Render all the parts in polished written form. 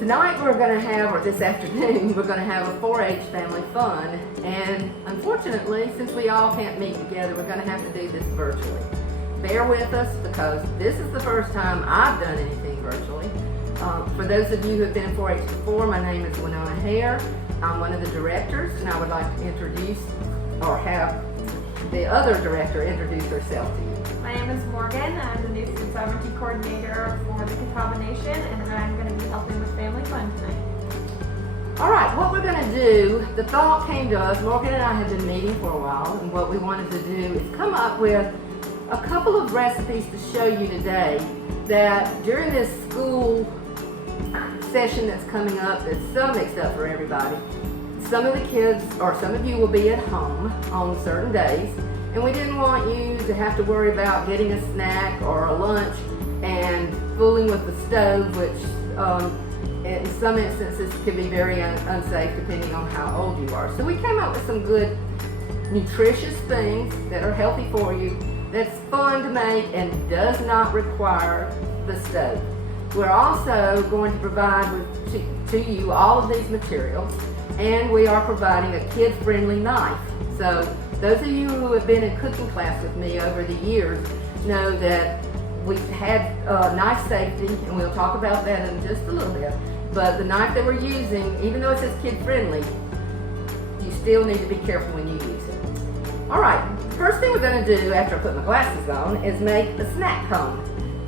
Tonight we're going to have, or this afternoon, we're going to have a 4-H family fun, and unfortunately, since we all can't meet together, we're going to have to do this virtually. Bear with us because this is the first time I've done anything virtually. For those of you who have been in 4-H before, my name is Winona Hare. I'm one of the directors, and I would like to introduce, or have the other director introduce herself to you. My name is Morgan. I'm the new food sovereignty coordinator for the Catawba Nation, and I'm going to be helping with family fun tonight. All right, what we're going to do, the thought came to us, Morgan and I have been meeting for a while, and what we wanted to do is come up with a couple of recipes to show you today that during this school session that's coming up that's so mixed up for everybody. Some of the kids, or some of you, will be at home on certain days, and we didn't want you to have to worry about getting a snack or a lunch and fooling with the stove, which in some instances can be very unsafe depending on how old you are. So we came up with some good nutritious things that are healthy for you, that's fun to make and does not require the stove. We're also going to provide to you all of these materials, and we are providing a kid-friendly knife. So those of you who have been in cooking class with me over the years know that we've had knife safety, and we'll talk about that in just a little bit. But the knife that we're using, even though it says kid-friendly, you still need to be careful when you use it. All right, first thing we're going to do after I put my glasses on is make a snack cone.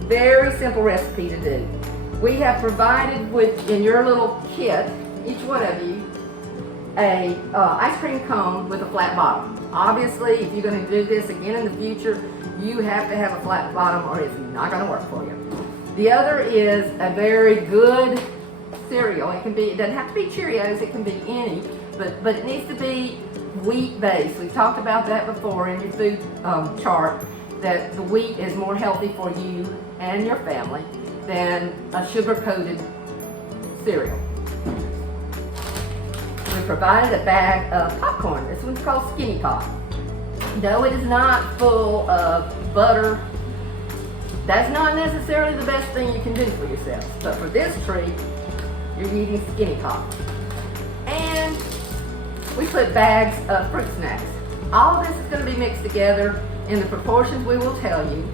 Very simple recipe to do. We have provided in your little kit, each one of you, a ice cream cone with a flat bottom. Obviously, if you're going to do this again in the future, you have to have a flat bottom or it's not going to work for you. The other is a very good cereal. It doesn't have to be Cheerios, it can be any, but it needs to be wheat based. We've talked about that before in your food chart, that the wheat is more healthy for you and your family than a sugar-coated cereal. We provided a bag of popcorn. This one's called Skinny Pop. No, it is not full of butter. That's not necessarily the best thing you can do for yourself. But for this treat, you're eating Skinny Pop. And we put bags of fruit snacks. All of this is going to be mixed together in the proportions we will tell you.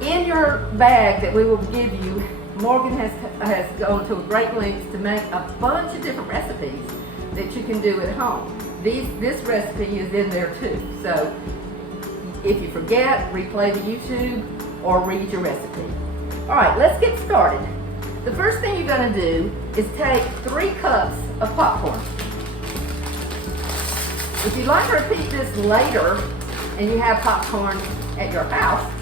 In your bag that we will give you, Morgan has gone to great lengths to make a bunch of different recipes that you can do at home. This recipe is in there too. So if you forget, replay the YouTube or read your recipe. All right, let's get started. The first thing you're going to do is take 3 cups of popcorn. If you'd like to repeat this later and you have popcorn at your house,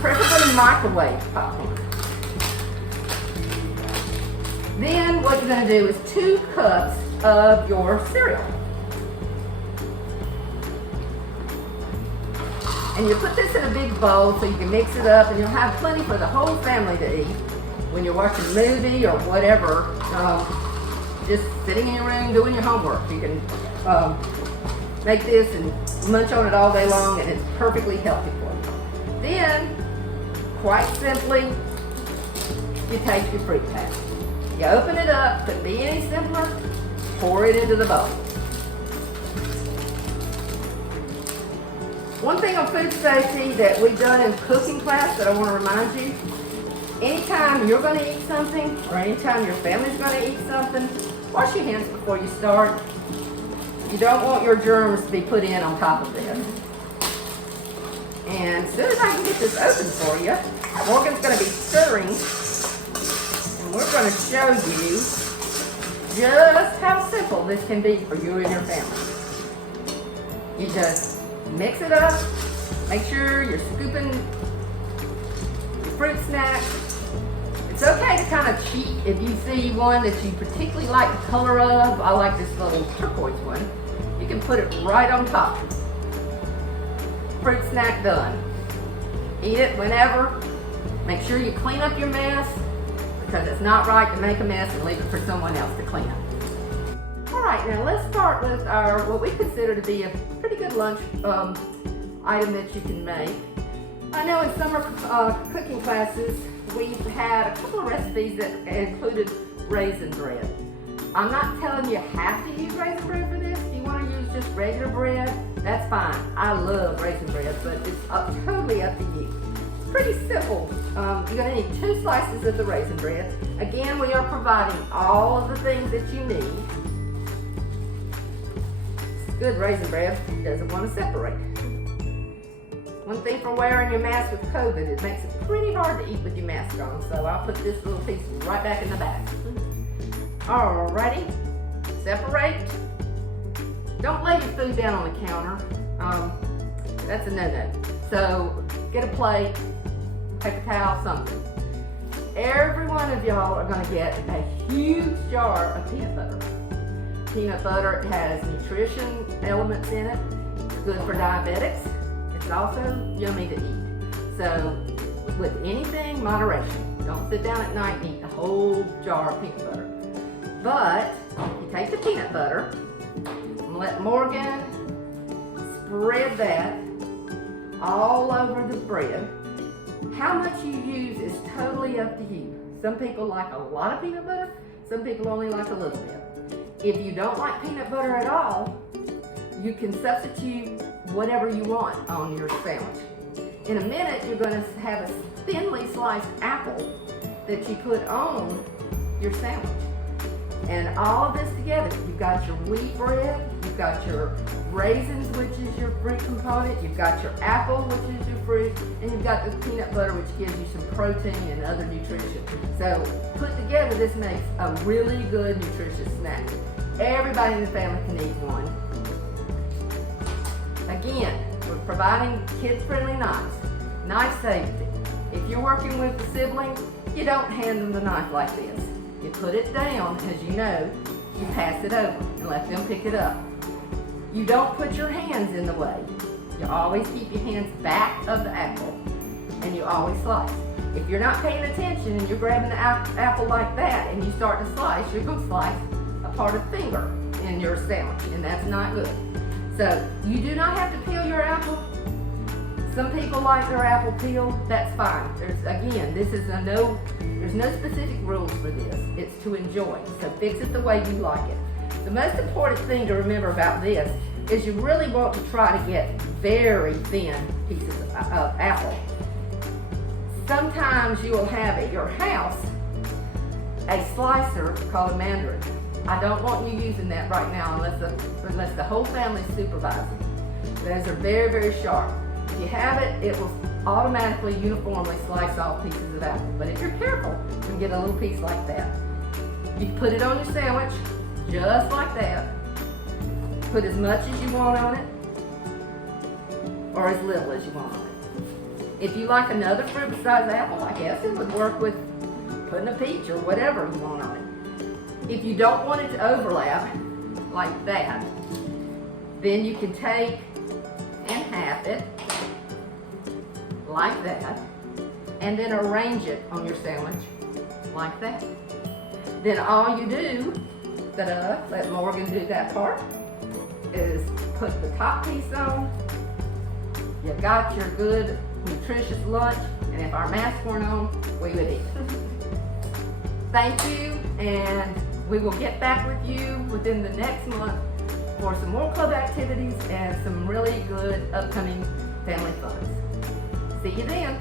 preferably microwave popcorn. Then what you're going to do is 2 cups of your cereal. And you put this in a big bowl so you can mix it up, and you'll have plenty for the whole family to eat when you're watching a movie or whatever, just sitting in your room doing your homework. You can make this and munch on it all day long, and it's perfectly healthy for you. Then, quite simply, you take your fruit pack. You open it up, couldn't be any simpler, pour it into the bowl. One thing on food safety that we've done in cooking class that I want to remind you, anytime you're going to eat something, or anytime your family's going to eat something, wash your hands before you start. You don't want your germs to be put in on top of this. And as soon as I can get this open for you, Morgan's going to be stirring, and we're going to show you just how simple this can be for you and your family. You just mix it up, make sure you're scooping your fruit snack. It's okay to kind of cheat if you see one that you particularly like the color of. I like this little turquoise one. You can put it right on top. Fruit snack done. Eat it whenever. Make sure you clean up your mess, because it's not right to make a mess and leave it for someone else to clean up. All right, now let's start with our what we consider to be a pretty good lunch item that you can make. I know in summer cooking classes we've had a couple of recipes that included raisin bread. I'm not telling you have to use raisin bread for this. If you want to use just regular bread, that's fine. I love raisin bread, but it's totally up to you. It's pretty simple. You're going to need 2 slices of the raisin bread. Again, we are providing all of the things that you need. Good raisin bread doesn't want to separate. One thing for wearing your mask with COVID, it makes it pretty hard to eat with your mask on, so I'll put this little piece right back in the bag. Alrighty, separate. Don't lay your food down on the counter. That's a no-no. So get a plate, paper towel, something. Every one of y'all are gonna get a huge jar of peanut butter. Peanut butter has nutrition elements in it. It's good for diabetics. It's also yummy to eat. So with anything, moderation. Don't sit down at night and eat a whole jar of peanut butter. But you take the peanut butter and let Morgan spread that all over the bread. How much you use is totally up to you. Some people like a lot of peanut butter, some people only like a little bit. If you don't like peanut butter at all, you can substitute whatever you want on your sandwich. In a minute, you're going to have a thinly sliced apple that you put on your sandwich. And all of this together, you've got your wheat bread, you've got your raisins, which is your fruit component, you've got your apple, which is your fruit, and you've got the peanut butter, which gives you some protein and other nutrition. So put together, this makes a really good nutritious snack. Everybody in the family can eat one. Again, we're providing kid-friendly knives. Knife safety. If you're working with a sibling, you don't hand them the knife like this. You put it down, as you know, you pass it over and let them pick it up. You don't put your hands in the way. You always keep your hands back of the apple, and you always slice. If you're not paying attention and you're grabbing the apple like that and you start to slice, you're going to slice a part of finger in your sandwich, and that's not good. So you do not have to peel your apple. Some people like their apple peeled, that's fine. There's no specific rules for this. It's to enjoy, so fix it the way you like it. The most important thing to remember about this is you really want to try to get very thin pieces of apple. Sometimes you will have at your house a slicer called a mandarin. I don't want you using that right now unless the whole family is supervising. Those are very, very sharp. If you have it, it will automatically uniformly slice off pieces of apple. But if you're careful, you can get a little piece like that. You can put it on your sandwich, just like that. Put as much as you want on it, or as little as you want on it. If you like another fruit besides apple, I guess it would work with putting a peach or whatever you want on it. If you don't want it to overlap, like that, then you can take and half it, like that, and then arrange it on your sandwich, like that. Then all you do, let Morgan do that part, is put the top piece on. You got your good, nutritious lunch, and if our masks weren't on, we would eat. Thank you, and we will get back with you within the next month for some more club activities and some really good upcoming family fun. See you then.